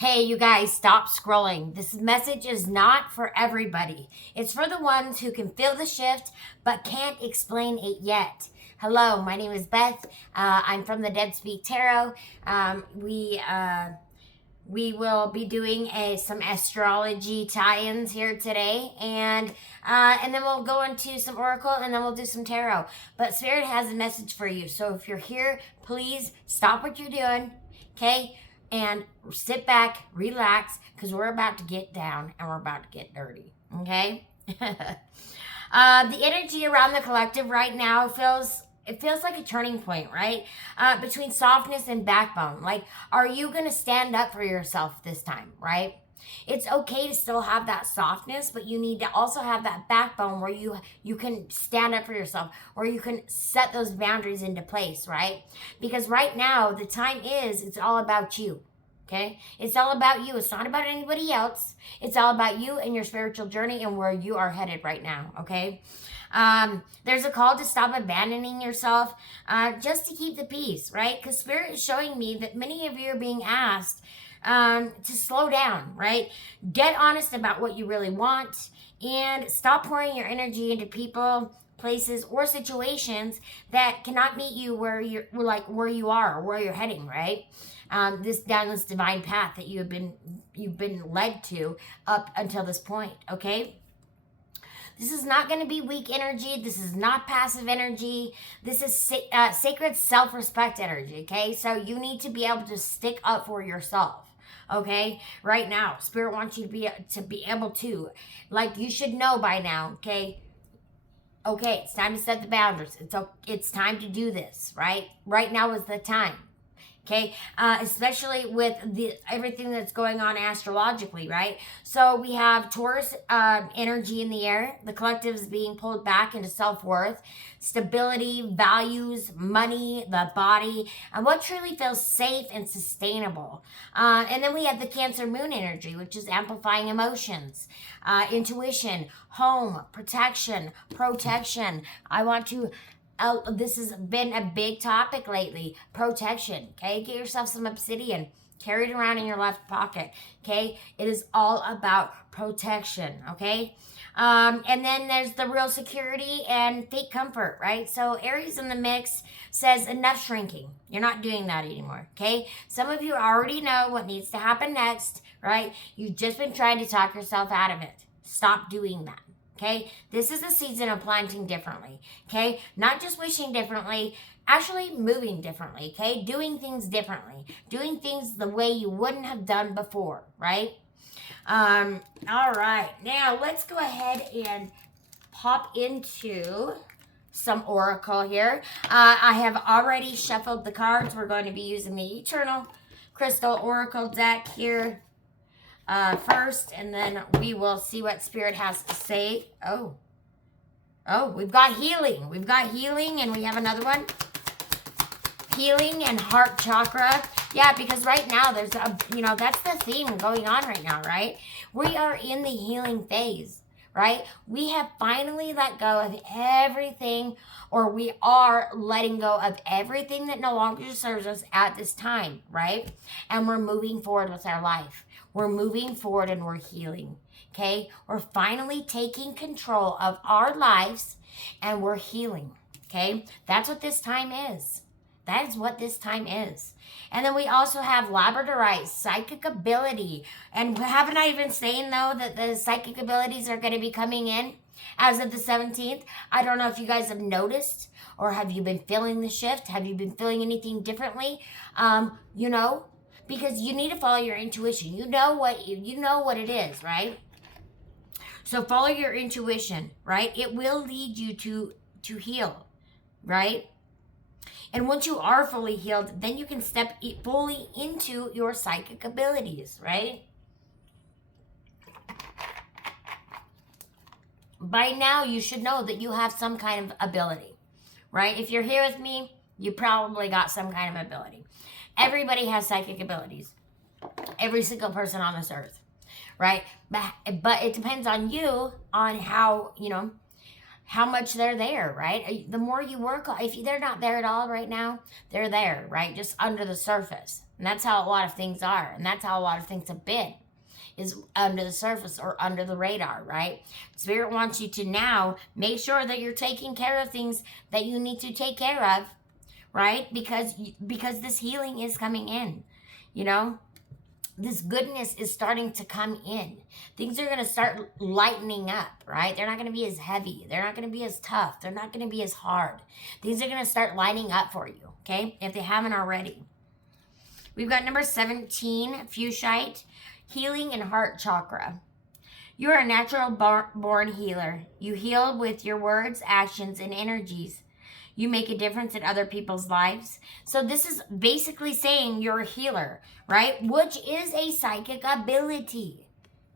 Hey, you guys, stop scrolling. This message is not for everybody. It's for the ones who can feel the shift but can't explain it yet. Hello, my name is Beth. I'm from the Dead Speak Tarot. We will be doing some astrology tie-ins here today, and then we'll go into some oracle, and then we'll do some tarot. But Spirit has a message for you. So if you're here, please stop what you're doing, okay? And sit back, relax, because we're about to get down and we're about to get dirty, okay? The energy around the collective right now feels like a turning point, right? Between softness and backbone. Like, are you going to stand up for yourself this time, right? It's okay to still have that softness, but you need to also have that backbone where you can stand up for yourself, or you can set those boundaries into place, right? Because right now, the time it's all about you. Okay? It's all about you. It's not about anybody else. It's all about you and your spiritual journey and where you are headed right now. Okay? There's a call to stop abandoning yourself just to keep the peace, right? Because Spirit is showing me that many of you are being asked to slow down, right? Get honest about what you really want and stop pouring your energy into people, places, or situations that cannot meet you where you are or where you're heading, right? This divine path that you've been led to up until this point, okay? This is not going to be weak energy. This is not passive energy. This is sacred self-respect energy, okay? So you need to be able to stick up for yourself, okay? Right now, Spirit wants you to be able to, like, you should know by now, okay? Okay, it's time to set the boundaries. It's time to do this, right? Right now is the time. Okay, especially with everything that's going on astrologically, right? So we have Taurus energy in the air. The collective is being pulled back into self-worth, stability, values, money, the body, and what truly feels safe and sustainable. And then we have the Cancer moon energy, which is amplifying emotions, intuition, home, protection. This has been a big topic lately. Protection, okay? Get yourself some obsidian. Carry it around in your left pocket, okay? It is all about protection, okay? And then there's the real security and fake comfort, right? So Aries in the mix says enough shrinking. You're not doing that anymore, okay? Some of you already know what needs to happen next, right? You've just been trying to talk yourself out of it. Stop doing that. Okay, this is a season of planting differently. Okay, not just wishing differently, actually moving differently. Okay, doing things differently, doing things the way you wouldn't have done before, right? All right, now let's go ahead and pop into some oracle here. I have already shuffled the cards. We're going to be using the Eternal Crystal Oracle deck here first, and then we will see what Spirit has to say. Oh, we've got healing. We've got healing, and we have another one. Healing and heart chakra. Yeah, because right now there's that's the theme going on right now, right? We are in the healing phase, right? We have finally let go of everything, or we are letting go of everything that no longer serves us at this time, right? And we're moving forward with our life. We're moving forward and we're healing, okay? We're finally taking control of our lives and we're healing, okay? That's what this time is. That is what this time is. And then we also have labradorite, psychic ability. And haven't I been saying, though, that the psychic abilities are going to be coming in as of the 17th? I don't know if you guys have noticed, or have you been feeling the shift? Have you been feeling anything differently? Because you need to follow your intuition. You know what it is, right? So follow your intuition, right? It will lead you to heal, right? And once you are fully healed, then you can step fully into your psychic abilities, right? By now, you should know that you have some kind of ability, right? If you're here with me, you probably got some kind of ability. Everybody has psychic abilities. Every single person on this earth, right? But it depends on you, on how much they're there, right? The more you work, if they're not there at all right now, they're there, right? Just under the surface. And that's how a lot of things are. And that's how a lot of things have been, is under the surface or under the radar, right? Spirit wants you to now make sure that you're taking care of things that you need to take care of, right? Because this healing is coming in, you know? This goodness is starting to come in. Things are going to start lightening up, right? They're not going to be as heavy. They're not going to be as tough. They're not going to be as hard. Things are going to start lighting up for you, okay? If they haven't already. We've got number 17, Fuchsite, healing and heart chakra. You are a natural born healer. You heal with your words, actions, and energies. You make a difference in other people's lives. So this is basically saying you're a healer, right? Which is a psychic ability.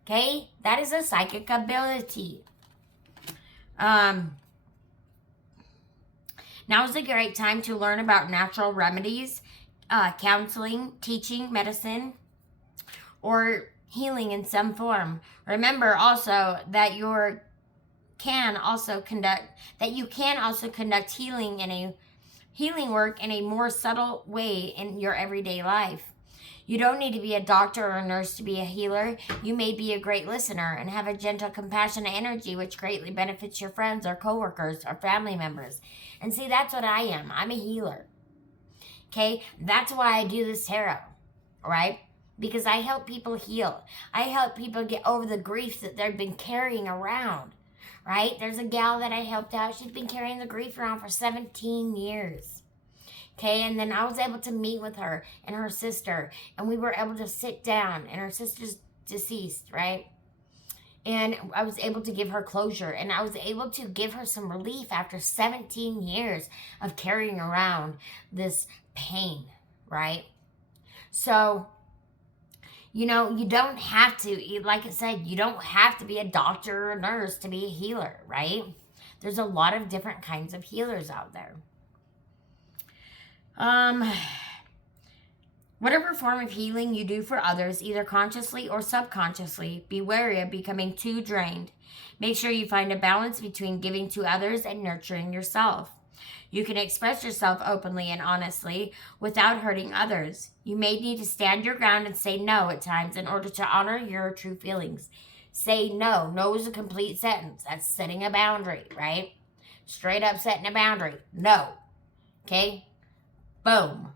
Okay? That is a psychic ability. Now is a great time to learn about natural remedies, counseling, teaching, medicine, or healing in some form. Remember also that you can also conduct healing work in a more subtle way in your everyday life. You don't need to be a doctor or a nurse to be a healer. You may be a great listener and have a gentle, compassionate energy which greatly benefits your friends or coworkers or family members. And see, that's what I am. I'm a healer. Okay? That's why I do this tarot, right? Because I help people heal. I help people get over the grief that they've been carrying around. Right? There's a gal that I helped out. She's been carrying the grief around for 17 years. Okay, and then I was able to meet with her and her sister, and we were able to sit down, and her sister's deceased, right? And I was able to give her closure, and I was able to give her some relief after 17 years of carrying around this pain, right? So, you know, you don't have to, like I said, you don't have to be a doctor or a nurse to be a healer, right? There's a lot of different kinds of healers out there. Whatever form of healing you do for others, either consciously or subconsciously, be wary of becoming too drained. Make sure you find a balance between giving to others and nurturing yourself. You can express yourself openly and honestly without hurting others. You may need to stand your ground and say no at times in order to honor your true feelings. Say no. No is a complete sentence. That's setting a boundary, right? Straight up setting a boundary. No. Okay? Boom.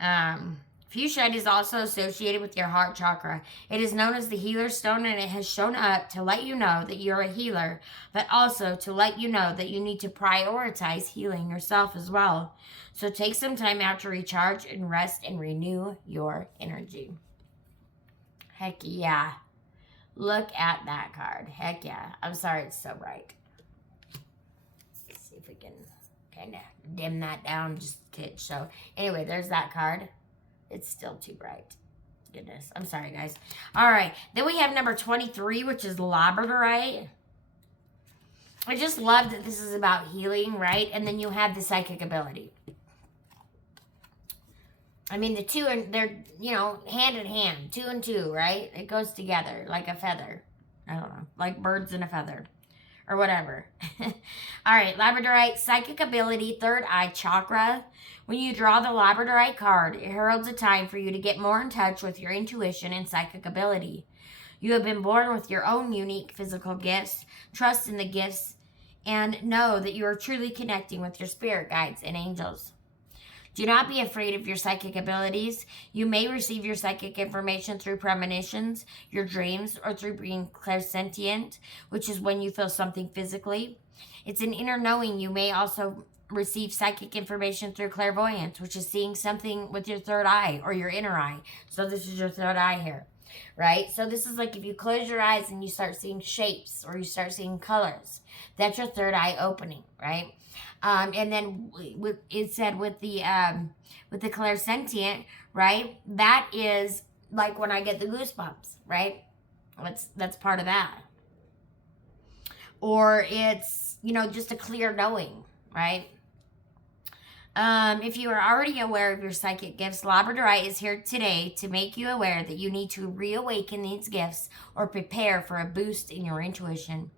Fuchsite is also associated with your heart chakra. It is known as the healer's stone, and it has shown up to let you know that you're a healer, but also to let you know that you need to prioritize healing yourself as well. So take some time out to recharge and rest and renew your energy. Heck yeah. Look at that card. Heck yeah. I'm sorry it's so bright. Let's see if we can kind of dim that down just a touch. So anyway, there's that card. It's still too bright. Goodness. I'm sorry, guys. All right. Then we have number 23, which is labradorite. I just love that this is about healing, right? And then you have the psychic ability. I mean, the two, they're, you know, hand in hand. 2 and 2, right? It goes together like a feather. I don't know. Like birds and a feather. Or whatever. All right. Labradorite, psychic ability, third eye chakra. When you draw the labradorite card, it heralds a time for you to get more in touch with your intuition and psychic ability. You have been born with your own unique physical gifts. Trust in the gifts and know that you are truly connecting with your spirit guides and angels. Do not be afraid of your psychic abilities. You may receive your psychic information through premonitions, your dreams, or through being clairsentient, which is when you feel something physically. It's an inner knowing. You may also receive psychic information through clairvoyance, which is seeing something with your third eye or your inner eye. So this is your third eye here, right? So this is like if you close your eyes and you start seeing shapes or you start seeing colors. That's your third eye opening, right? And then it said with the clairsentient, right? That is like when I get the goosebumps, right? That's part of that. Or it's, you know, just a clear knowing, right? If you are already aware of your psychic gifts, labradorite is here today to make you aware that you need to reawaken these gifts or prepare for a boost in your intuition.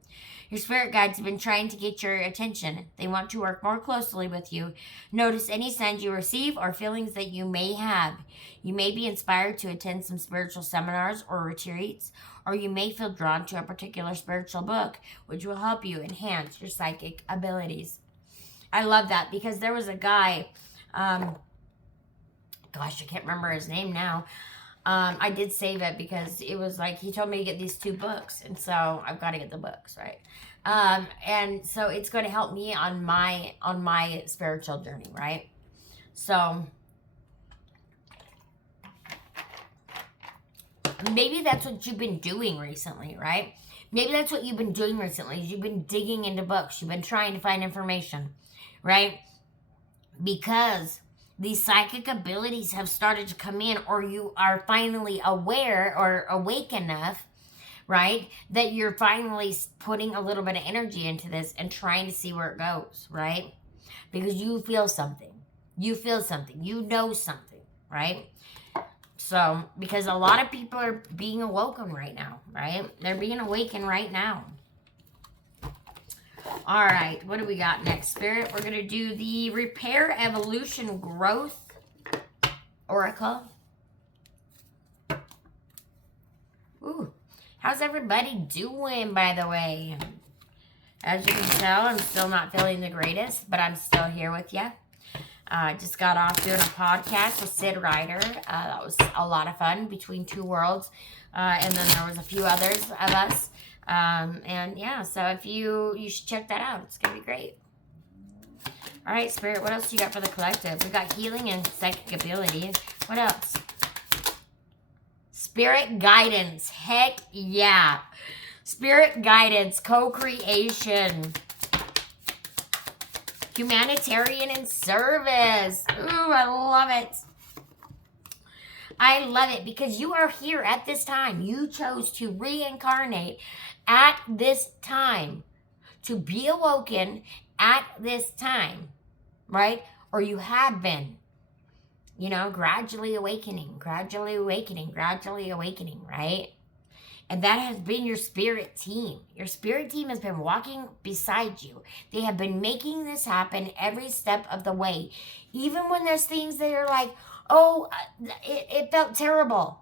Your spirit guides have been trying to get your attention. They want to work more closely with you. Notice any signs you receive or feelings that you may have. You may be inspired to attend some spiritual seminars or retreats, or you may feel drawn to a particular spiritual book, which will help you enhance your psychic abilities. I love that because there was a guy, gosh, I can't remember his name now. I did save it because it was like he told me to get these 2 books, and so I've got to get the books, right? And so it's going to help me on my spiritual journey, right? So maybe that's what you've been doing recently, right? Maybe that's what you've been doing recently. You've been digging into books. You've been trying to find information, right? Because these psychic abilities have started to come in, or you are finally aware or awake enough, right, that you're finally putting a little bit of energy into this and trying to see where it goes, right? Because you feel something. You feel something. You know something, right? So, because a lot of people are being awoken right now, right? They're being awakened right now. All right, what do we got next, Spirit? We're going to do the Repair, Evolution, Growth Oracle. Ooh, how's everybody doing, by the way? As you can tell, I'm still not feeling the greatest, but I'm still here with you. I just got off doing a podcast with Sid Ryder. That was a lot of fun, Between Two Worlds. And then there was a few others of us. And yeah, so if you should check that out. It's going to be great. All right, Spirit, what else you got for the collective? We got healing and psychic abilities. What else? Spirit guidance. Heck yeah. Spirit guidance, co-creation. Humanitarian and service. Ooh, I love it. I love it because you are here at this time. You chose to reincarnate at this time, to be awoken at this time, right? Or you have been, you know, gradually awakening, gradually awakening, gradually awakening, right? And that has been your spirit team. Your spirit team has been walking beside you. They have been making this happen every step of the way. Even when there's things that are like, oh, it felt terrible,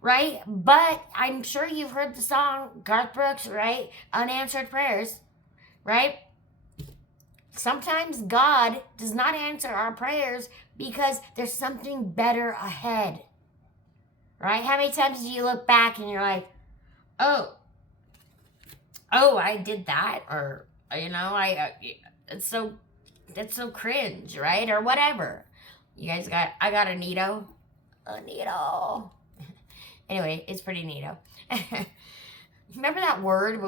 right? But I'm sure you've heard the song, Garth Brooks, right? Unanswered prayers, right? Sometimes God does not answer our prayers because there's something better ahead, right? How many times do you look back and you're like, oh, I did that, or, you know, it's so cringe, right? Or whatever. You guys I got a neato. A neato. Anyway, it's pretty neato. Remember that word?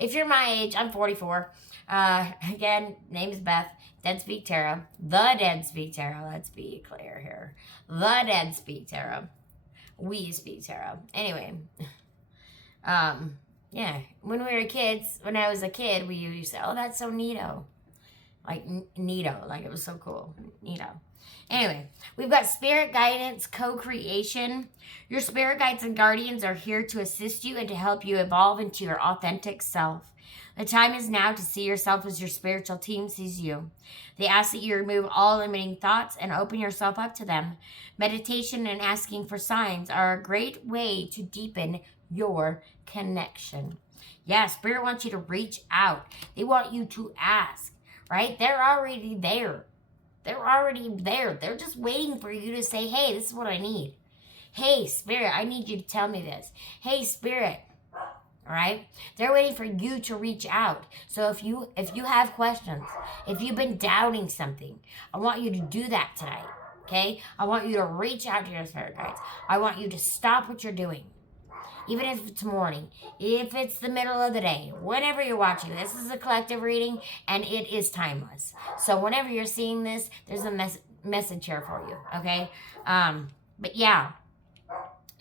If you're my age, I'm 44. Again, name is Beth. Dead Speak Tarot. The Dead Speak Tarot. Let's be clear here. The Dead Speak Tarot. We speak tarot. Anyway. Yeah. When I was a kid, we used to say, oh, that's so neato. Like, neato. Like, it was so cool. Neato. Anyway, we've got spirit guidance, co-creation. Your spirit guides and guardians are here to assist you and to help you evolve into your authentic self. The time is now to see yourself as your spiritual team sees you. They ask that you remove all limiting thoughts and open yourself up to them. Meditation and asking for signs are a great way to deepen your connection. Yeah, Spirit wants you to reach out. They want you to ask, right? They're already there. They're already there. They're just waiting for you to say, hey, this is what I need. Hey, Spirit, I need you to tell me this. Hey, Spirit. All right? They're waiting for you to reach out. So if you have questions, if you've been doubting something, I want you to do that tonight. Okay? I want you to reach out to your spirit guides. I want you to stop what you're doing. Even if it's morning, if it's the middle of the day, whenever you're watching, this is a collective reading and it is timeless. So whenever you're seeing this, there's a message here for you, okay? But yeah,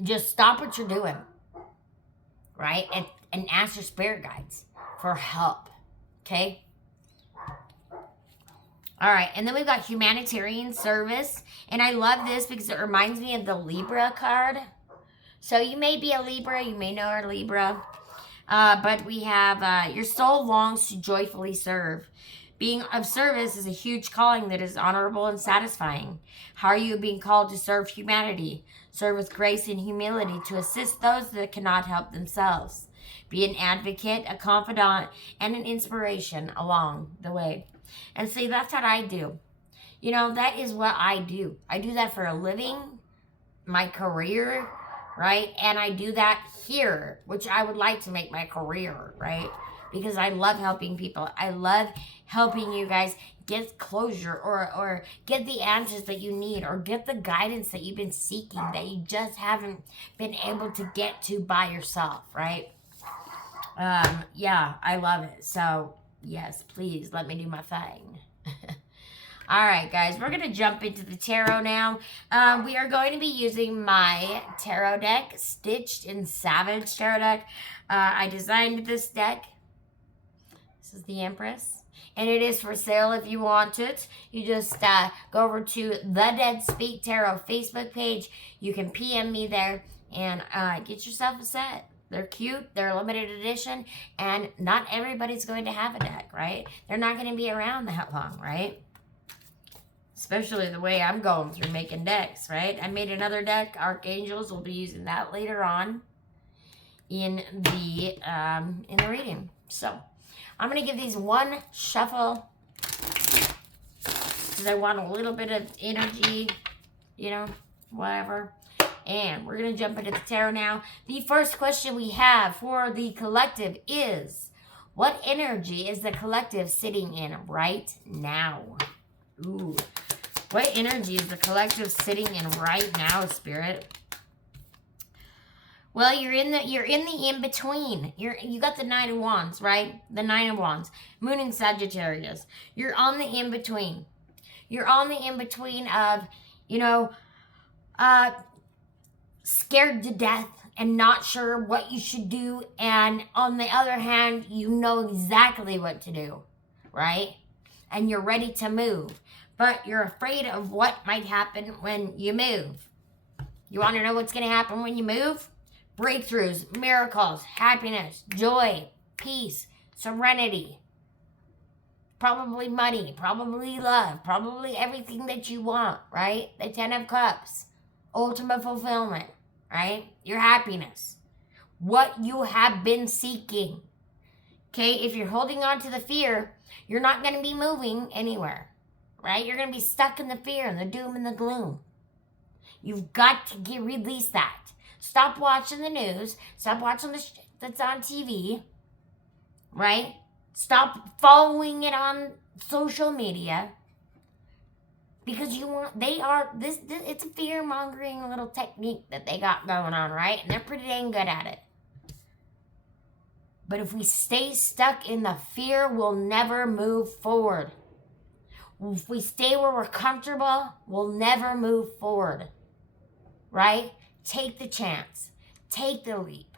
just stop what you're doing, right? And ask your spirit guides for help, okay? All right, and then we've got humanitarian service. And I love this because it reminds me of the Libra card. So you may be a Libra, you may know a Libra. But we have your soul longs to joyfully serve. Being of service is a huge calling that is honorable and satisfying. How are you being called to serve humanity? Serve with grace and humility to assist those that cannot help themselves. Be an advocate, a confidant, and an inspiration along the way. And see, that's what I do. You know, that is what I do. I do that for a living, my career, right? And I do that here, which I would like to make my career, right? Because I love helping people. I love helping you guys get closure or get the answers that you need or get the guidance that you've been seeking that you just haven't been able to get to by yourself, right? Yeah, I love it. So, yes, please let me do my thing. All right, guys, we're going to jump into the tarot now. We are going to be using my tarot deck, Stitched in Savage tarot deck. I designed this deck. This is the Empress. And it is for sale if you want it. You just go over to the Dead Speak Tarot Facebook page. You can PM me there and get yourself a set. They're cute, they're limited edition, and not everybody's going to have a deck, right? They're not going to be around that long, right? Especially the way I'm going through making decks, right? I made another deck, Archangels. We'll be using that later on in the reading. So, I'm going to give these one shuffle because I want a little bit of energy, you know, whatever. And we're going to jump into the tarot now. The first question we have for the collective is, what energy is the collective sitting in right now? Ooh. What energy is the collective sitting in right now, Spirit? Well, you're in the in-between. You got the Nine of Wands, right? The Nine of Wands. Moon in Sagittarius. You're on the in-between. You're on the in-between of, you know, scared to death and not sure what you should do. And on the other hand, you know exactly what to do, right? And you're ready to move. But you're afraid of what might happen when you move. You want to know what's going to happen when you move? Breakthroughs, miracles, happiness, joy, peace, serenity. Probably money, probably love, probably everything that you want, right? The Ten of Cups, ultimate fulfillment, right? Your happiness. What you have been seeking. Okay, if you're holding on to the fear, you're not going to be moving anywhere, right? You're going to be stuck in the fear and the doom and the gloom. You've got to release that. Stop watching the news. Stop watching the shit that's on TV, right? Stop following it on social media because it's a fear-mongering little technique that they got going on, right? And they're pretty dang good at it. But if we stay stuck in the fear, we'll never move forward. If we stay where we're comfortable, we'll never move forward, right? Take the chance. Take the leap.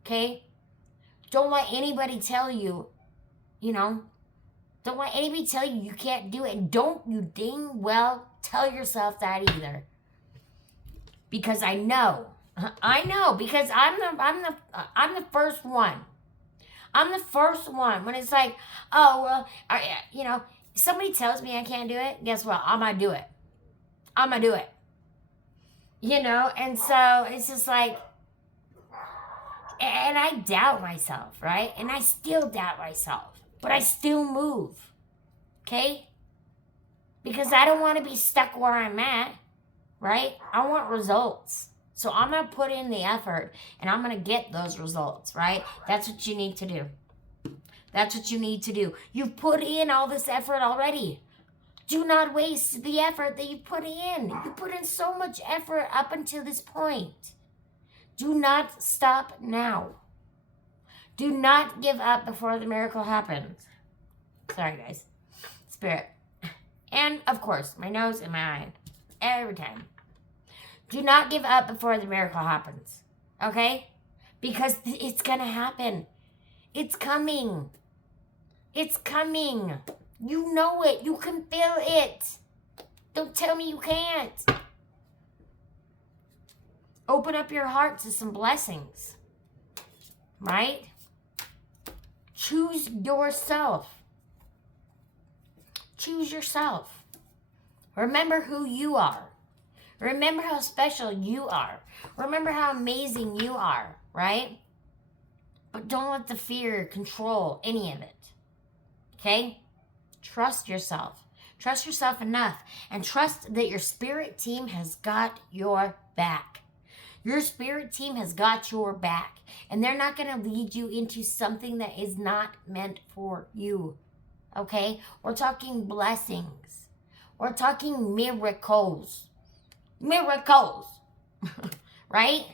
Okay? Don't let anybody tell you, don't let anybody tell you you can't do it. And don't you dang well tell yourself that either. Because I know because I'm the first one. I'm the first one when it's like, oh, well, somebody tells me I can't do it. Guess what? I'm going to do it. I'm going to do it. And so it's just like, and I doubt myself, right? And I still doubt myself, but I still move, okay? Because I don't want to be stuck where I'm at, right? I want results. So I'm going to put in the effort, and I'm going to get those results, right? That's what you need to do. That's what you need to do. You've put in all this effort already. Do not waste the effort that you put in. You put in so much effort up until this point. Do not stop now. Do not give up before the miracle happens. Sorry, guys. Spirit. And, of course, my nose and my eye. Every time. Do not give up before the miracle happens. Okay? Because it's going to happen. It's coming. It's coming. You know it. You can feel it. Don't tell me you can't. Open up your heart to some blessings. Right? Choose yourself. Choose yourself. Remember who you are. Remember how special you are. Remember how amazing you are, right? But don't let the fear control any of it. Okay? Trust yourself. Trust yourself enough. And trust that your spirit team has got your back. Your spirit team has got your back. And they're not going to lead you into something that is not meant for you. Okay? We're talking blessings. We're talking miracles. Miracles. Right?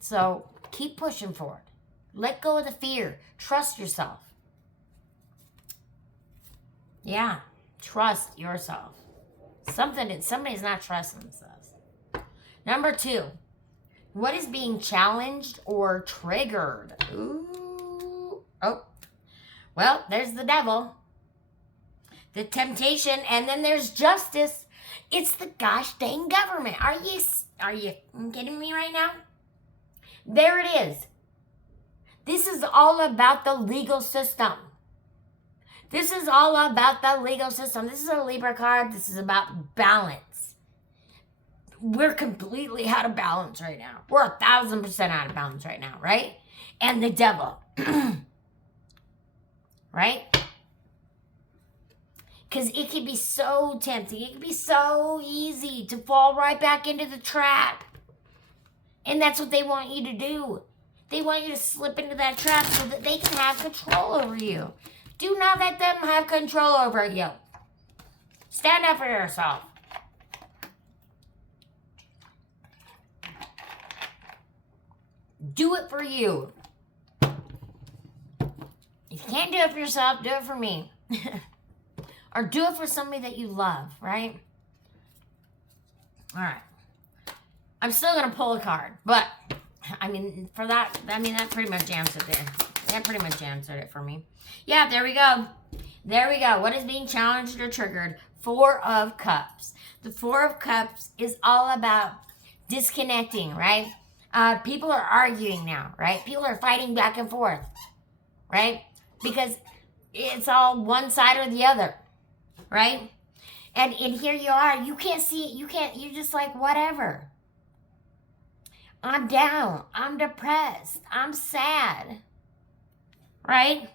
So keep pushing forward. Let go of the fear. Trust yourself. Yeah. Trust yourself. Somebody's not trusting themselves. Number 2. What is being challenged or triggered? Ooh. Oh. Well, there's the devil. The temptation. And then there's justice. It's the gosh dang government. Are you kidding me right now? There it is. This is all about the legal system. This is all about the legal system. This is a Libra card. This is about balance. We're completely out of balance right now. We're 1,000% out of balance right now, right? And the devil. Right? Because it can be so tempting. It can be so easy to fall right back into the trap. And that's what they want you to do. They want you to slip into that trap so that they can have control over you. Do not let them have control over you. Stand up for yourself. Do it for you. If you can't do it for yourself, do it for me. Or do it for somebody that you love, right? All right. I'm still going to pull a card, but, that pretty much answered it. That pretty much answered it for me. Yeah, there we go. There we go. What is being challenged or triggered? 4 of Cups. The 4 of Cups is all about disconnecting, right? People are arguing now, right? People are fighting back and forth, right? Because it's all one side or the other, right? And here you are. You can't see it. You're just like, whatever. I'm down. I'm depressed. I'm sad. Right?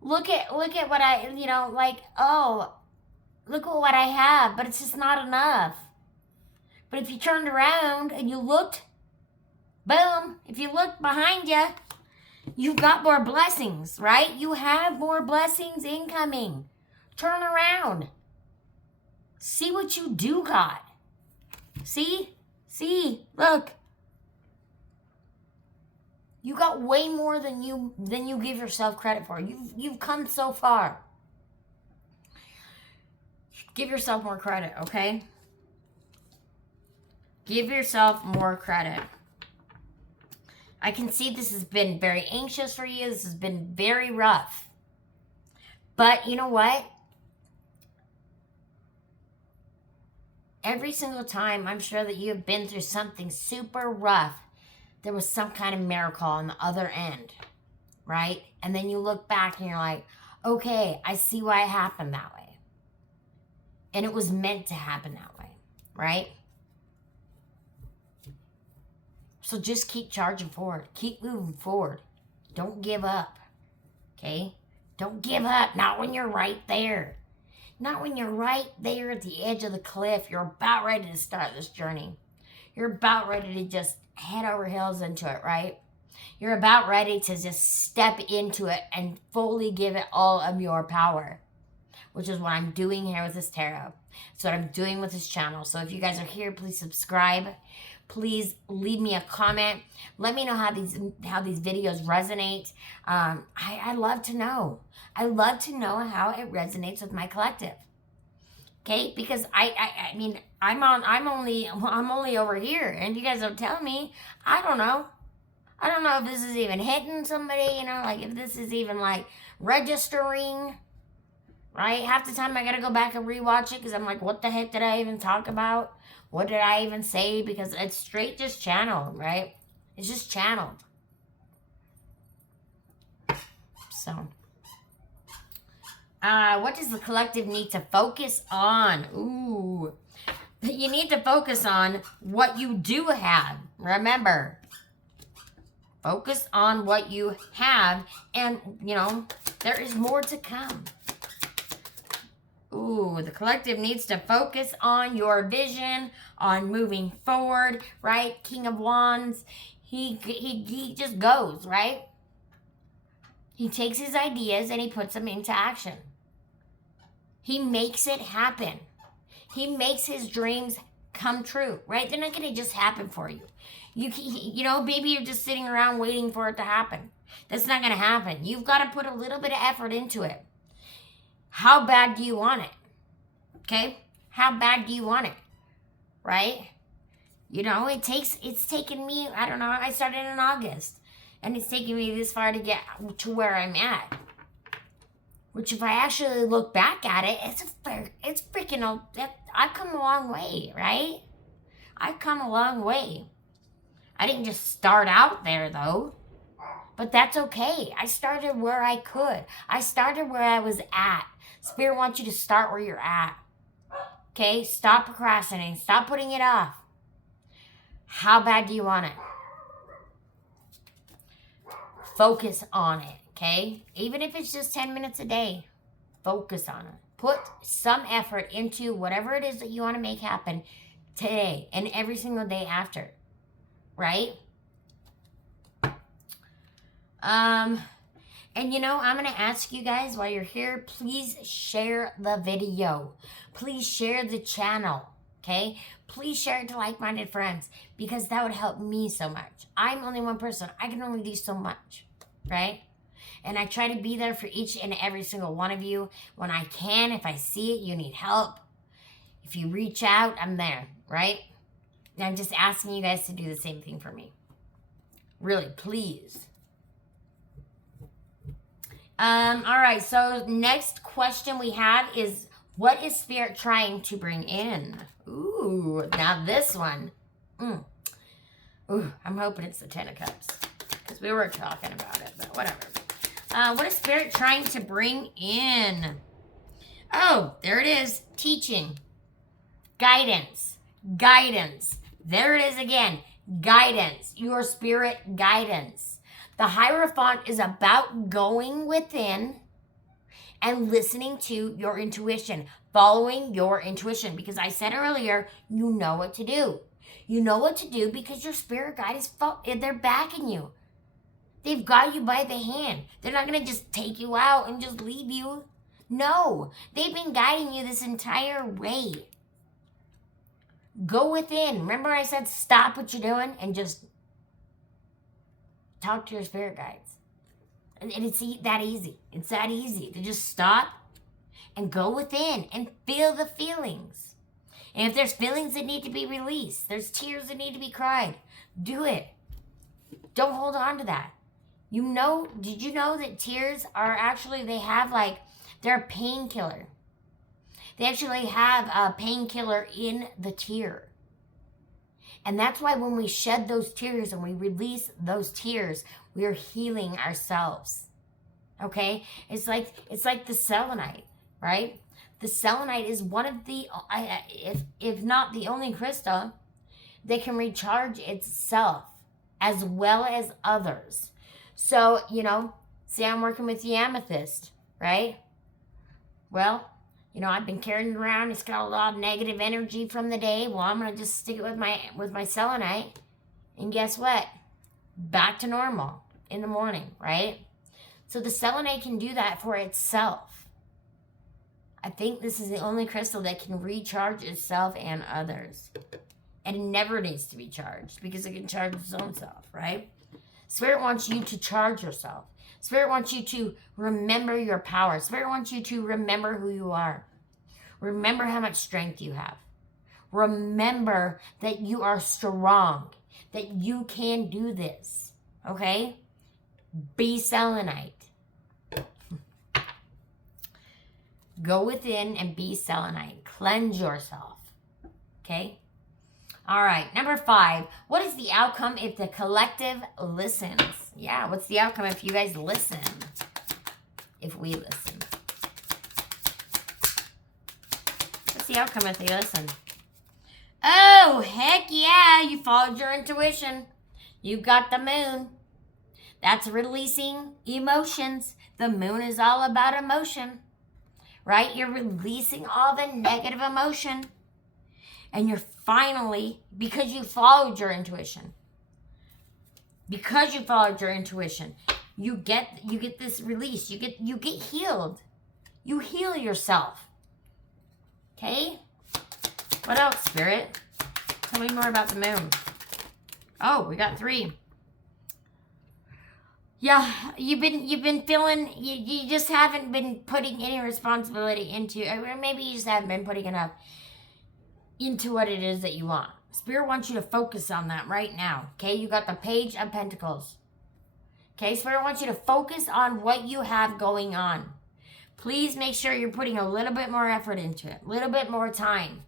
Look at what I, look at what I have, but it's just not enough. But if you turned around and you looked, boom, if you look behind you, you've got more blessings, right? You have more blessings incoming. Turn around. See what you do got. See, look. You got way more than you give yourself credit for. You've come so far. Give yourself more credit, okay? Give yourself more credit. I can see this has been very anxious for you. This has been very rough. But you know what? Every single time, I'm sure that you have been through something super rough, there was some kind of miracle on the other end, right? And then you look back and you're like, okay, I see why it happened that way. And it was meant to happen that way, right? So just keep charging forward. Keep moving forward. Don't give up, okay? Don't give up. Not when you're right there. Not when you're right there at the edge of the cliff. You're about ready to start this journey. You're about ready to just head over heels into it, right? You're about ready to just step into it and fully give it all of your power, which is what I'm doing here with this tarot. It's what I'm doing with this channel. So if you guys are here, please subscribe. Please leave me a comment. Let me know how these videos resonate. I love to know. I love to know how it resonates with my collective. Okay, because I'm only over here, and you guys don't tell me. I don't know if this is even hitting somebody, like if this is even like registering, right? Half the time I gotta go back and rewatch it because I'm like, what the heck did I even talk about? What did I even say? Because it's straight just channeled, right? It's just channeled. So, what does the collective need to focus on? Ooh, you need to focus on what you do have. Remember, focus on what you have, and, you know, there is more to come. Ooh, the collective needs to focus on your vision, on moving forward, right? King of Wands, he just goes, right? He takes his ideas and he puts them into action. He makes it happen. He makes his dreams come true, right? They're not going to just happen for you. You know, maybe you're just sitting around waiting for it to happen. That's not going to happen. You've got to put a little bit of effort into it. How bad do you want it? Okay? How bad do you want it? Right? You know, it's taken me, I don't know, I started in August. And it's taken me this far to get to where I'm at. Which, if I actually look back at it, it's freaking, I've come a long way, right? I've come a long way. I didn't just start out there, though. But that's okay. I started where I could. I started where I was at. Spirit wants you to start where you're at. Okay? Stop procrastinating. Stop putting it off. How bad do you want it? Focus on it, okay? Even if it's just 10 minutes a day, focus on it. Put some effort into whatever it is that you want to make happen today and every single day after, right? And you know, I'm going to ask you guys while you're here, please share the video. Please share the channel, okay? Please share it to like-minded friends because that would help me so much. I'm only one person. I can only do so much, right? And I try to be there for each and every single one of you when I can. If I see it, you need help. If you reach out, I'm there, right? And I'm just asking you guys to do the same thing for me. Really, please. All right, so next question we have is, what is Spirit trying to bring in? Ooh, now this one. Ooh, I'm hoping it's the 10 of Cups because we were talking about it, but whatever. What is Spirit trying to bring in? Oh, there it is. Teaching. Guidance. Guidance. There it is again. Guidance. Your spirit guidance. The Hierophant is about going within and listening to your intuition, following your intuition. Because I said earlier, you know what to do. You know what to do because your spirit guide is, they're backing you. They've got you by the hand. They're not going to just take you out and just leave you. No, they've been guiding you this entire way. Go within. Remember I said stop what you're doing and just talk to your spirit guides. And it's that easy. It's that easy to just stop and go within and feel the feelings. And if there's feelings that need to be released, there's tears that need to be cried, do it. Don't hold on to that. You know, did you know that tears are actually, they're a painkiller. They actually have a painkiller in the tear. And that's why when we shed those tears and we release those tears, we are healing ourselves. Okay? It's like the selenite, right? The selenite is one of the, if not the only crystal that can recharge itself as well as others. So, you know, say I'm working with the amethyst, right? Well, you know, I've been carrying it around. It's got a lot of negative energy from the day. Well, I'm going to just stick it with my selenite. And guess what? Back to normal in the morning, right? So the selenite can do that for itself. I think this is the only crystal that can recharge itself and others. And it never needs to be charged because it can charge its own self, right? Spirit wants you to charge yourself. Spirit wants you to remember your power. Spirit wants you to remember who you are. Remember how much strength you have. Remember that you are strong, that you can do this, okay? Be selenite. Go within and be selenite. Cleanse yourself, okay? All right, number 5. What is the outcome if the collective listens? Yeah, what's the outcome if you guys listen? if we listen. What's the outcome if they listen? Oh, heck yeah, you followed your intuition. You got the moon. That's releasing emotions. The moon is all about emotion, right? You're releasing all the negative emotion. And you're finally, because you followed your intuition, you get this release. You get healed. You heal yourself. Okay? What else, Spirit? Tell me more about the moon. Oh, we got 3. Yeah, you've been feeling, you just haven't been putting any responsibility into, or maybe you just haven't been putting enough into what it is that you want. Spirit wants you to focus on that right now. Okay, you got the Page of Pentacles. Okay, Spirit wants you to focus on what you have going on. Please make sure you're putting a little bit more effort into it, a little bit more time.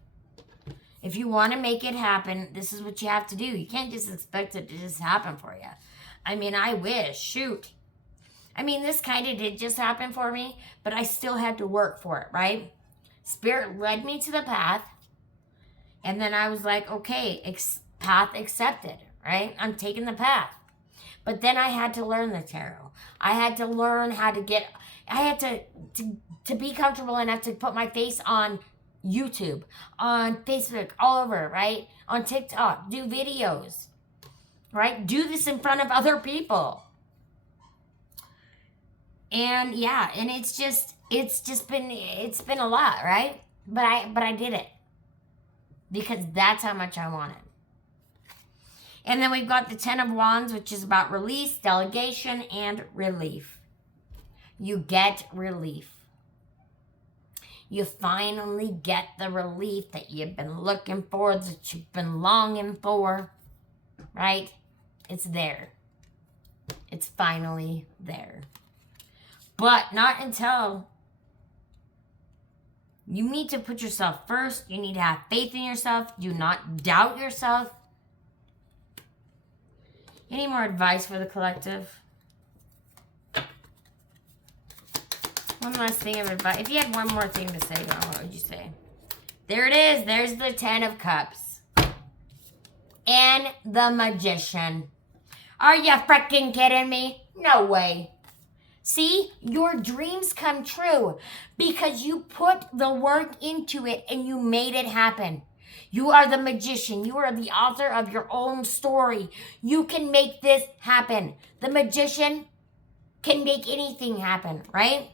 If you want to make it happen, this is what you have to do. You can't just expect it to just happen for you. I mean, I wish, shoot. I mean, this kind of did just happen for me, but I still had to work for it, right? Spirit led me to the path, and then I was like, okay, path accepted, right? I'm taking the path. But then I had to learn the tarot. I had to learn how to I had to be comfortable enough to put my face on YouTube, on Facebook, all over, right? On TikTok, do videos, right? Do this in front of other people. And yeah, and it's been a lot, right? But I did it because that's how much I wanted. And then we've got the 10 of Wands, which is about release, delegation, and relief. You get relief. You finally get the relief that you've been looking for, that you've been longing for, right? It's there. It's finally there. But not until you need to put yourself first. You need to have faith in yourself. Do not doubt yourself. Any more advice for the collective? One last thing of advice. If you had one more thing to say, what would you say? There it is. There's the 10 of Cups. And the Magician. Are you freaking kidding me? No way. See, your dreams come true because you put the work into it and you made it happen. You are the magician. You are the author of your own story. You can make this happen. The magician can make anything happen, right?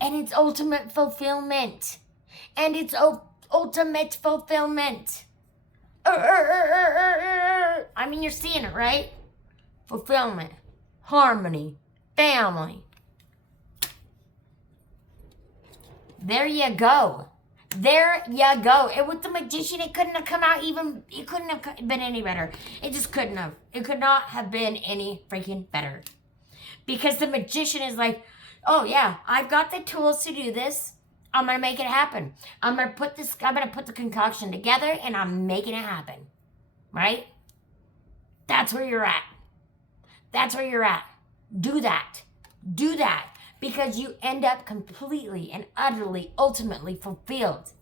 And it's ultimate fulfillment. And it's ultimate fulfillment. I mean, you're seeing it, right? Fulfillment, harmony, family. There you go. There you go. And with the magician, it couldn't have come out it couldn't have been any better. It just couldn't have. It could not have been any freaking better. Because the magician is like, oh yeah, I've got the tools to do this. I'm going to make it happen. I'm going to put the concoction together and I'm making it happen. Right? That's where you're at. That's where you're at. Do that. Do that. Because you end up completely and utterly, ultimately fulfilled.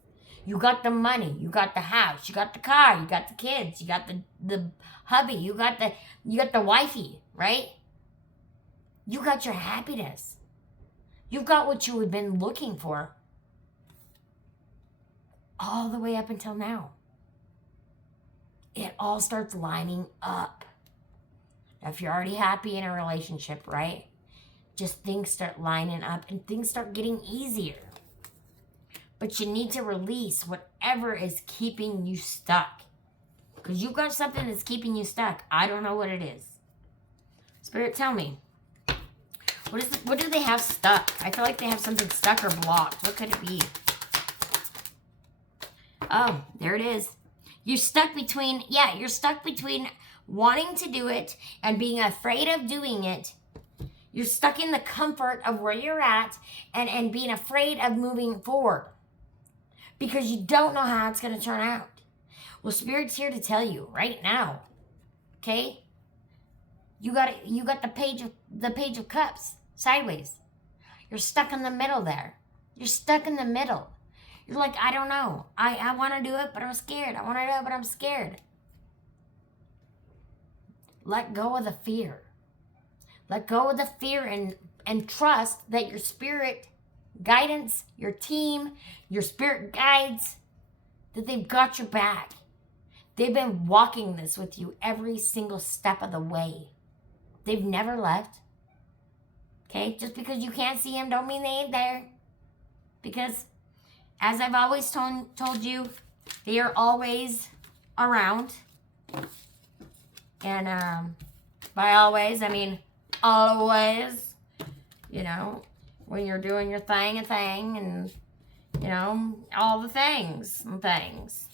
You got the money, you got the house, you got the car, you got the kids, you got the hubby, you got the wifey, right? You got your happiness. You've got what you had been looking for all the way up until now. It all starts lining up. Now, if you're already happy in a relationship, right? Just things start lining up and things start getting easier. But you need to release whatever is keeping you stuck. Because you've got something that's keeping you stuck. I don't know what it is. Spirit, tell me. What do they have stuck? I feel like they have something stuck or blocked. What could it be? Oh, there it is. You're stuck between wanting to do it and being afraid of doing it. You're stuck in the comfort of where you're at and being afraid of moving forward because you don't know how it's going to turn out. Well, Spirit's here to tell you right now, okay? You got the page of cups sideways. You're stuck in the middle there. You're stuck in the middle. You're like, I don't know. I want to do it, but I'm scared. I want to do it, but I'm scared. Let go of the fear. Let go of the fear and trust that your spirit guidance, your team, your spirit guides, that they've got your back. They've been walking this with you every single step of the way. They've never left. Okay? Just because you can't see them don't mean they ain't there. Because, as I've always told you, they are always around. And by always, I mean always. You know, when you're doing your thing, and, you know, all the things and things.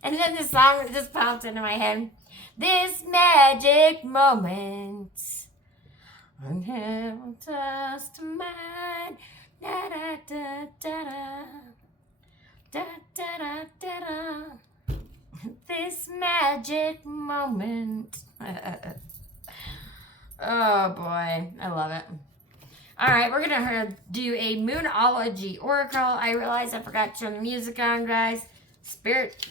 And then the song that just popped into my head. This magic moment, I never trust mine. Da da da da da da da da da. This magic moment. Oh boy, I love it. All right, we're gonna do a Moonology Oracle. I realized I forgot to turn the music on, guys. Spirit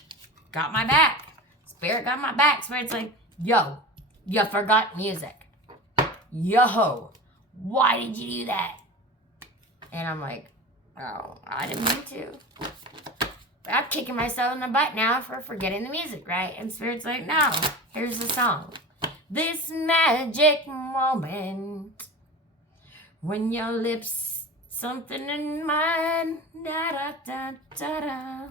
got my back. Spirit got my back. Spirit's like, yo, you forgot music. Yo, why did you do that? And I'm like, oh, I didn't mean to. But I'm kicking myself in the butt now for forgetting the music, right? And Spirit's like, no, here's the song. This magic moment, when your lips, something in mine, da da da da da.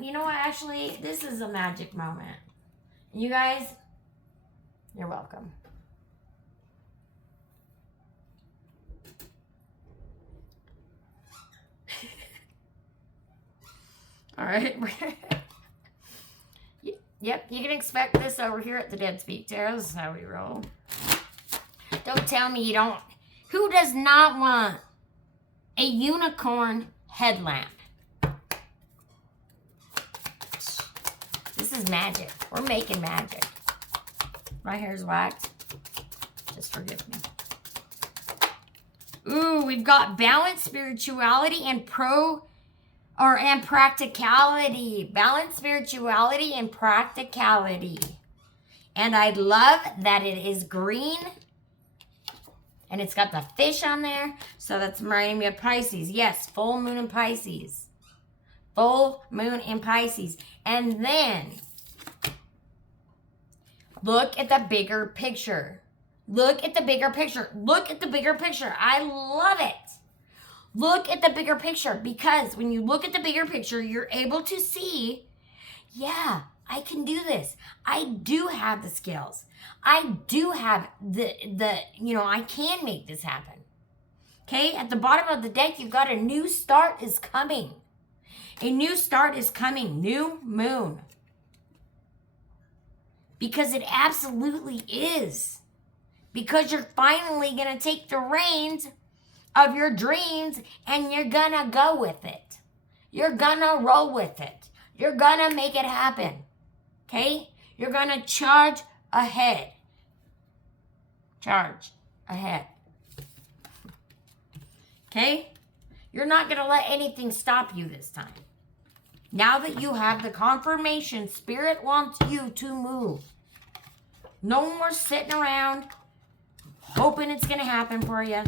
You know what? Actually, this is a magic moment. You guys, you're welcome. All right. Yep, you can expect this over here at the Dead Speak Tarot. This is how we roll. Don't tell me you don't. Who does not want a unicorn headlamp? This is magic. We're making magic. My hair's waxed. Just forgive me. Ooh, we've got balance, spirituality, and practicality. Balance, spirituality, and practicality. And I love that it is green. And it's got the fish on there. So that's reminding me of Pisces. Yes, full moon in Pisces. Full moon in Pisces. And then, look at the bigger picture. Look at the bigger picture. Look at the bigger picture. I love it. Look at the bigger picture, because when you look at the bigger picture, you're able to see, yeah, I can do this. I do have the skills. I do have I can make this happen. Okay, at the bottom of the deck, you've got a new start is coming. A new start is coming. New moon. Because it absolutely is. Because you're finally going to take the reins of your dreams and you're going to go with it. You're going to roll with it. You're going to make it happen. Okay? You're going to charge ahead. Charge ahead. Okay? You're not going to let anything stop you this time. Now that you have the confirmation, Spirit wants you to move. No more sitting around hoping it's going to happen for you.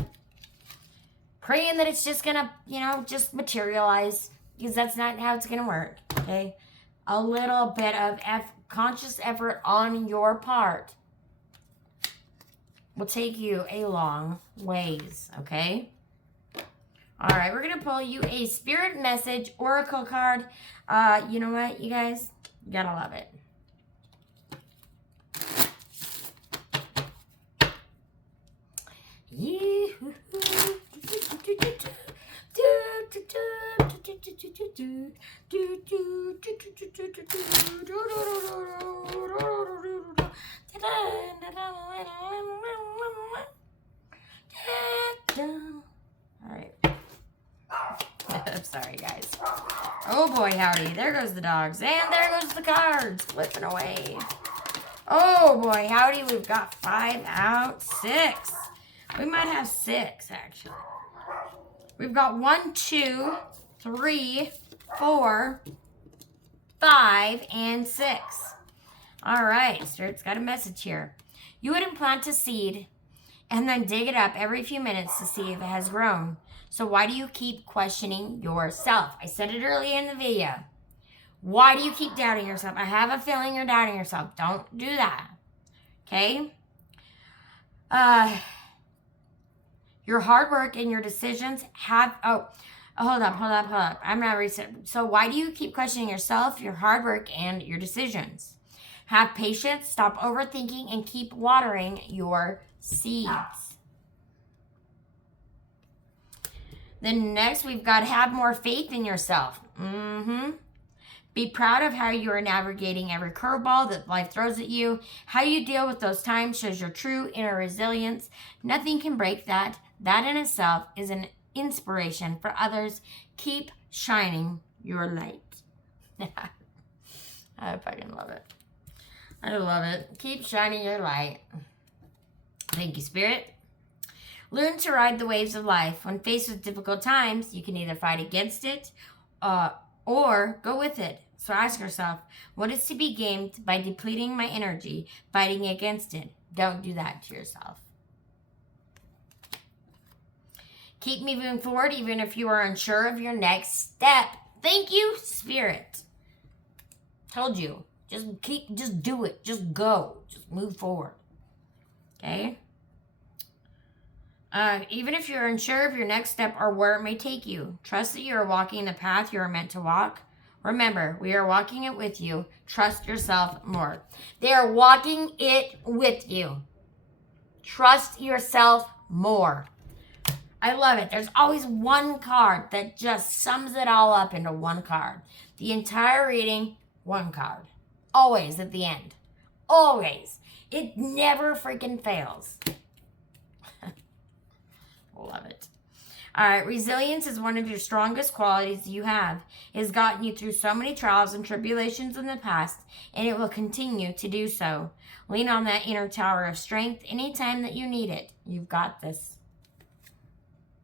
Praying that it's just going to, just materialize. Because that's not how it's going to work. Okay? A little bit of conscious effort on your part will take you a long ways. Okay? All right, we're going to pull you a Spirit Message Oracle card. You know what, you guys? You gotta love it. All right. I'm sorry, guys. Oh, boy, howdy. There goes the dogs. And there goes the cards. Flipping away. Oh, boy, howdy. We've got 5 out, 6. We might have 6, actually. We've got 1, 2, 3, 4, 5, and 6. All right, Spirit's got a message here. You would implant a seed and then dig it up every few minutes to see if it has grown. So why do you keep questioning yourself? I said it earlier in the video. Why do you keep doubting yourself? I have a feeling you're doubting yourself. Don't do that. Okay? Your hard work and your decisions have... hold up. I'm not reset. So why do you keep questioning yourself, your hard work, and your decisions? Have patience, stop overthinking, and keep watering your seeds. Then next, we've got have more faith in yourself. Be proud of how you are navigating every curveball that life throws at you. How you deal with those times shows your true inner resilience. Nothing can break that. That in itself is an inspiration for others. Keep shining your light. I fucking love it. I love it. Keep shining your light. Thank you, Spirit. Learn to ride the waves of life. When faced with difficult times, you can either fight against it or go with it. So ask yourself, what is to be gained by depleting my energy, fighting against it? Don't do that to yourself. Keep moving forward even if you are unsure of your next step. Thank you, Spirit. Told you. Just do it. Just go. Just move forward. Okay? Even if you're unsure of your next step or where it may take you, trust that you are walking the path you are meant to walk. Remember, we are walking it with you. Trust yourself more. They are walking it with you. Trust yourself more. I love it. There's always one card that just sums it all up into one card. The entire reading, one card. Always at the end. Always. It never freaking fails. Love it. All right. Resilience is one of your strongest qualities you have. It has gotten you through so many trials and tribulations in the past, and it will continue to do so. Lean on that inner tower of strength anytime that you need it. You've got this.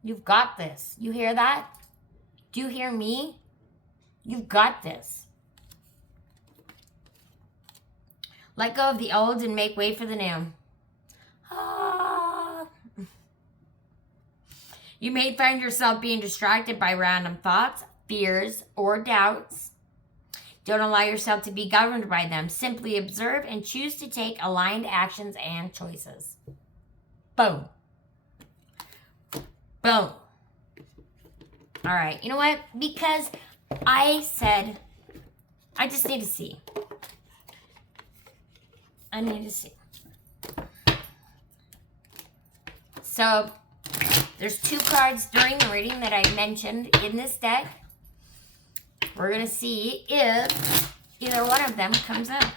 You've got this. You hear that? Do you hear me? You've got this. Let go of the old and make way for the new. You may find yourself being distracted by random thoughts, fears, or doubts. Don't allow yourself to be governed by them. Simply observe and choose to take aligned actions and choices. Boom. Boom. All right. You know what? Because I said, I just need to see. I need to see. So, there's 2 cards during the reading that I mentioned in this deck. We're going to see if either one of them comes out.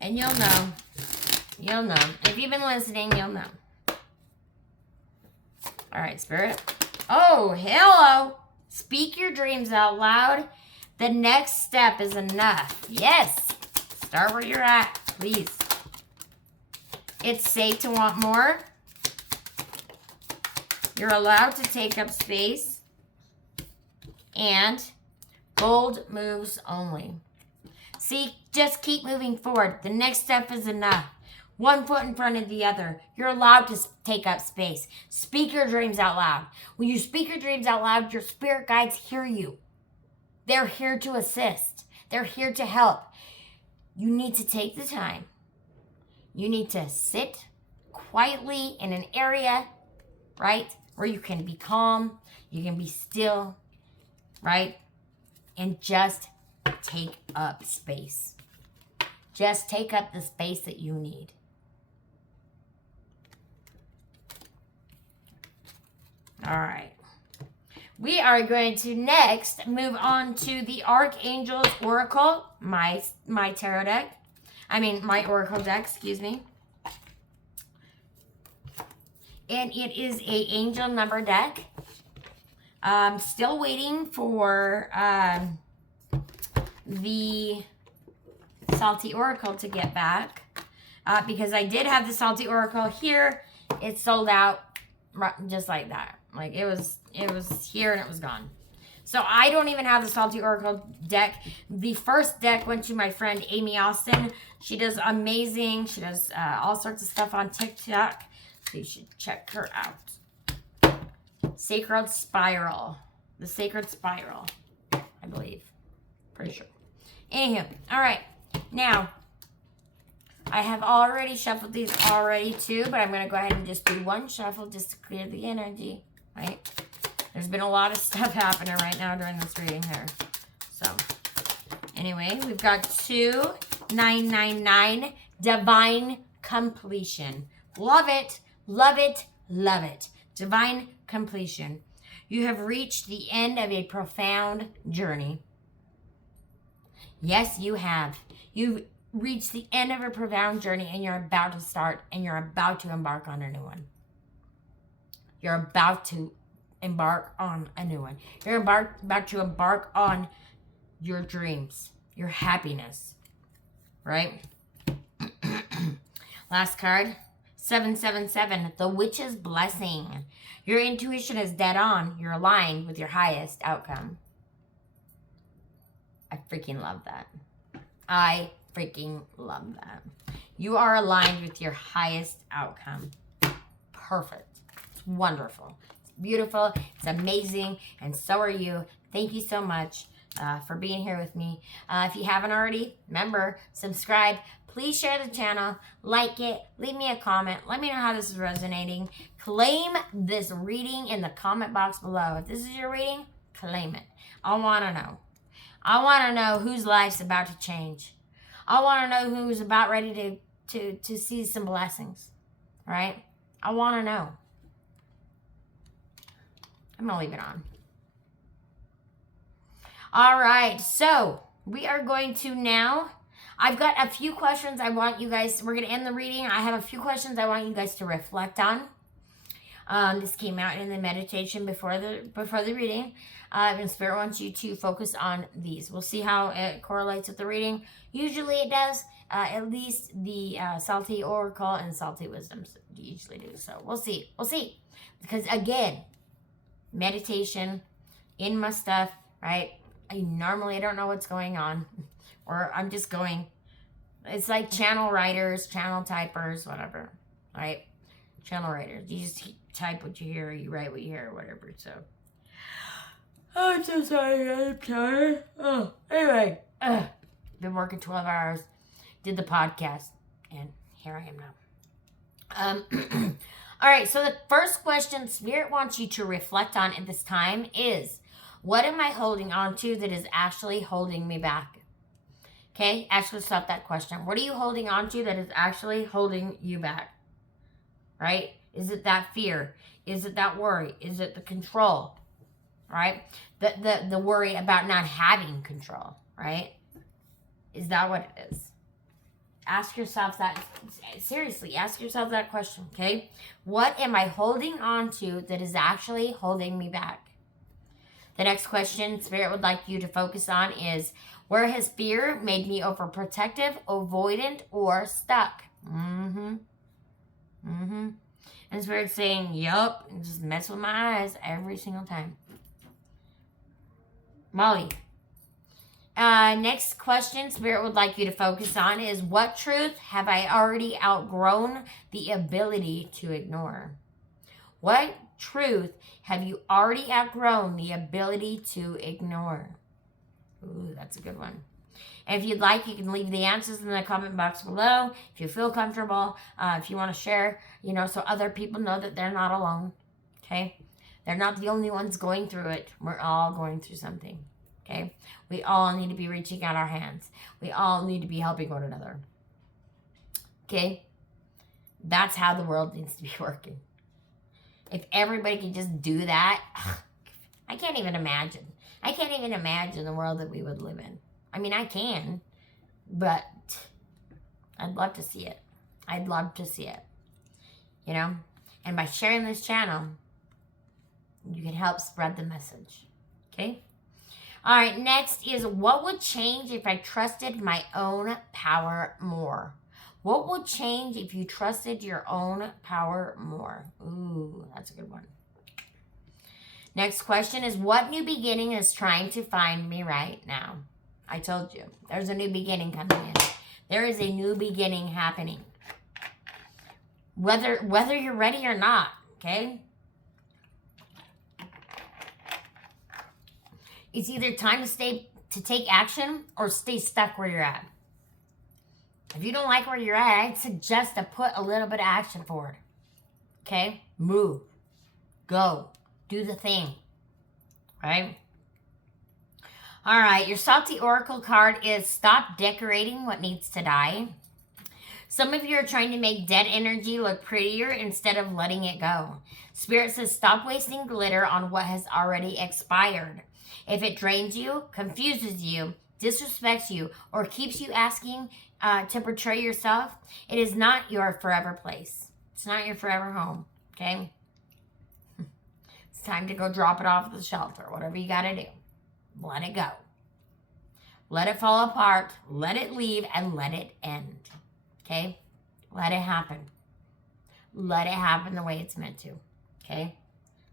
And you'll know. You'll know. If you've been listening, you'll know. All right, Spirit. Oh, hello. Speak your dreams out loud. The next step is enough. Yes. Start where you're at, please. It's safe to want more. You're allowed to take up space. And bold moves only. See, just keep moving forward. The next step is enough. One foot in front of the other. You're allowed to take up space. Speak your dreams out loud. When you speak your dreams out loud, your spirit guides hear you. They're here to assist. They're here to help. You need to take the time. You need to sit quietly in an area, right, where you can be calm, you can be still, right, and just take up space. Just take up the space that you need. All right. We are going to next move on to the Archangel's Oracle, my tarot deck. My Oracle deck, excuse me. And it is a angel number deck. Still waiting for the Salty Oracle to get back. Because I did have the Salty Oracle here. It sold out just like that. Like it was here and it was gone. So I don't even have the Salty Oracle deck. The first deck went to my friend Amy Austin. She does amazing. She does all sorts of stuff on TikTok. So you should check her out. Sacred Spiral. The Sacred Spiral, I believe. Pretty sure. Anywho, all right. Now, I have already shuffled these already too, but I'm going to go ahead and just do one shuffle just to clear the energy, right? There's been a lot of stuff happening right now during this reading here. So, anyway, we've got 2999 Divine Completion. Love it, love it, love it. Divine Completion. You have reached the end of a profound journey. Yes, you have. You've reached the end of a profound journey and you're about to start and you're about to embark on a new one. You're about to embark on a new one. You're about to embark on your dreams, your happiness, right? Last card, 777, the Witch's Blessing. Your intuition is dead on. You're aligned with your highest outcome. I freaking love that. I freaking love that. You are aligned with your highest outcome. Perfect. It's wonderful. It's beautiful. It's amazing. And so are you. Thank you so much for being here with me. If you haven't already, remember, subscribe. Please share the channel. Like it. Leave me a comment. Let me know how this is resonating. Claim this reading in the comment box below. If this is your reading, claim it. I want to know. I want to know whose life's about to change. I want to know who's about ready to see some blessings, right? I want to know. I'm going to leave it on. All right, so we are going to now, I've got a few questions I want you guys, we're going to end the reading. I have a few questions I want you guys to reflect on. This came out in the meditation before the reading. And Spirit wants you to focus on these. We'll see how it correlates with the reading. Usually it does. At least the Salty Oracle and Salty Wisdoms usually do. So we'll see. We'll see. Because again, meditation in my stuff, right? I don't know what's going on. Or I'm just going. It's like channel writers, channel typers, whatever. Right? Channel writers. You just type what you hear, or you write what you hear, or whatever. So, I'm so sorry. I'm tired. Oh, anyway. Been working 12 hours. Did the podcast. And here I am now. All right. So the first question Spirit wants you to reflect on at this time is, what am I holding on to that is actually holding me back? Okay. Ask yourself that question. What are you holding on to that is actually holding you back? Right? Is it that fear? Is it that worry? Is it the control? Right? The worry about not having control, right? Is that what it is? Ask yourself that. Seriously, ask yourself that question, okay? What am I holding on to that is actually holding me back? The next question Spirit would like you to focus on is, where has fear made me overprotective, avoidant, or stuck? And Spirit's saying, yup, and just mess with my eyes every single time. Molly. Next question Spirit would like you to focus on is, what truth have I already outgrown the ability to ignore? What truth have you already outgrown the ability to ignore? Ooh, that's a good one. And if you'd like, you can leave the answers in the comment box below. If you feel comfortable, if you want to share, so other people know that they're not alone, okay? They're not the only ones going through it. We're all going through something, okay? We all need to be reaching out our hands. We all need to be helping one another, okay? That's how the world needs to be working. If everybody could just do that, I can't even imagine. I can't even imagine the world that we would live in. I mean, I can, but I'd love to see it. I'd love to see it, And by sharing this channel, you can help spread the message. Okay? All right, next is what would change if I trusted my own power more? What would change if you trusted your own power more? Ooh, that's a good one. Next question is, what new beginning is trying to find me right now? I told you, there's a new beginning coming in. There is a new beginning happening. Whether you're ready or not, okay? It's either time to take action or stay stuck where you're at. If you don't like where you're at, I'd suggest to put a little bit of action forward. Okay? Move. Go. Do the thing. Right? All right. Your Salty Oracle card is stop decorating what needs to die. Some of you are trying to make dead energy look prettier instead of letting it go. Spirit says stop wasting glitter on what has already expired. If it drains you, confuses you, disrespects you, or keeps you asking to portray yourself, it is not your forever place. It's not your forever home, okay? It's time to go drop it off at the shelter, whatever you got to do. Let it go. Let it fall apart, let it leave, and let it end, okay? Let it happen. Let it happen the way it's meant to, okay?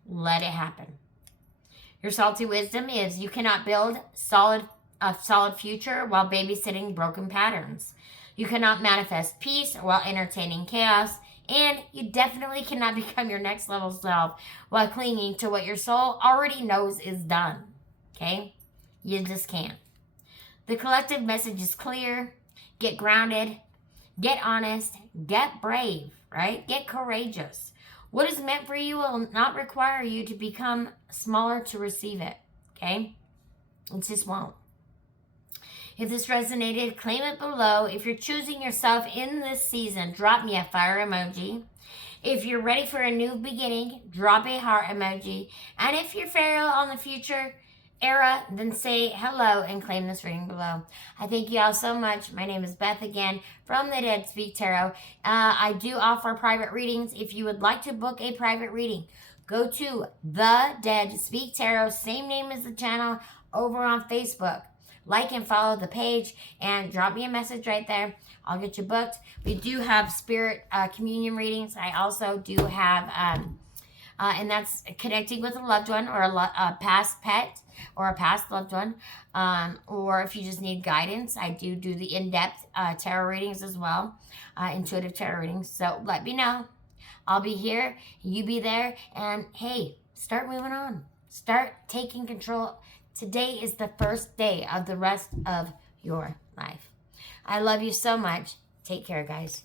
Let it happen. Your salty wisdom is you cannot build a solid future while babysitting broken patterns. You cannot manifest peace while entertaining chaos. And you definitely cannot become your next level self while clinging to what your soul already knows is done. Okay? You just can't. The collective message is clear. Get grounded. Get honest. Get brave, right? Get courageous. What is meant for you will not require you to become smaller to receive it, okay? It just won't. If this resonated, claim it below. If you're choosing yourself in this season, drop me a fire emoji. If you're ready for a new beginning, drop a heart emoji. And if you're feral on the future era, then say hello and claim this reading below. I thank you all so much. My name is Beth again from the Dead Speak Tarot. I do offer private readings. If you would like to book a private reading, go to The Dead Speak Tarot, same name as the channel, over on Facebook. Like and follow the page and drop me a message right there. I'll get you booked. We do have spirit communion readings. I also do have, and that's connecting with a loved one or a past pet or a past loved one. Or if you just need guidance, I do the in-depth tarot readings as well, intuitive tarot readings. So let me know. I'll be here. You be there. And hey, start moving on. Start taking control. Today is the first day of the rest of your life. I love you so much. Take care, guys.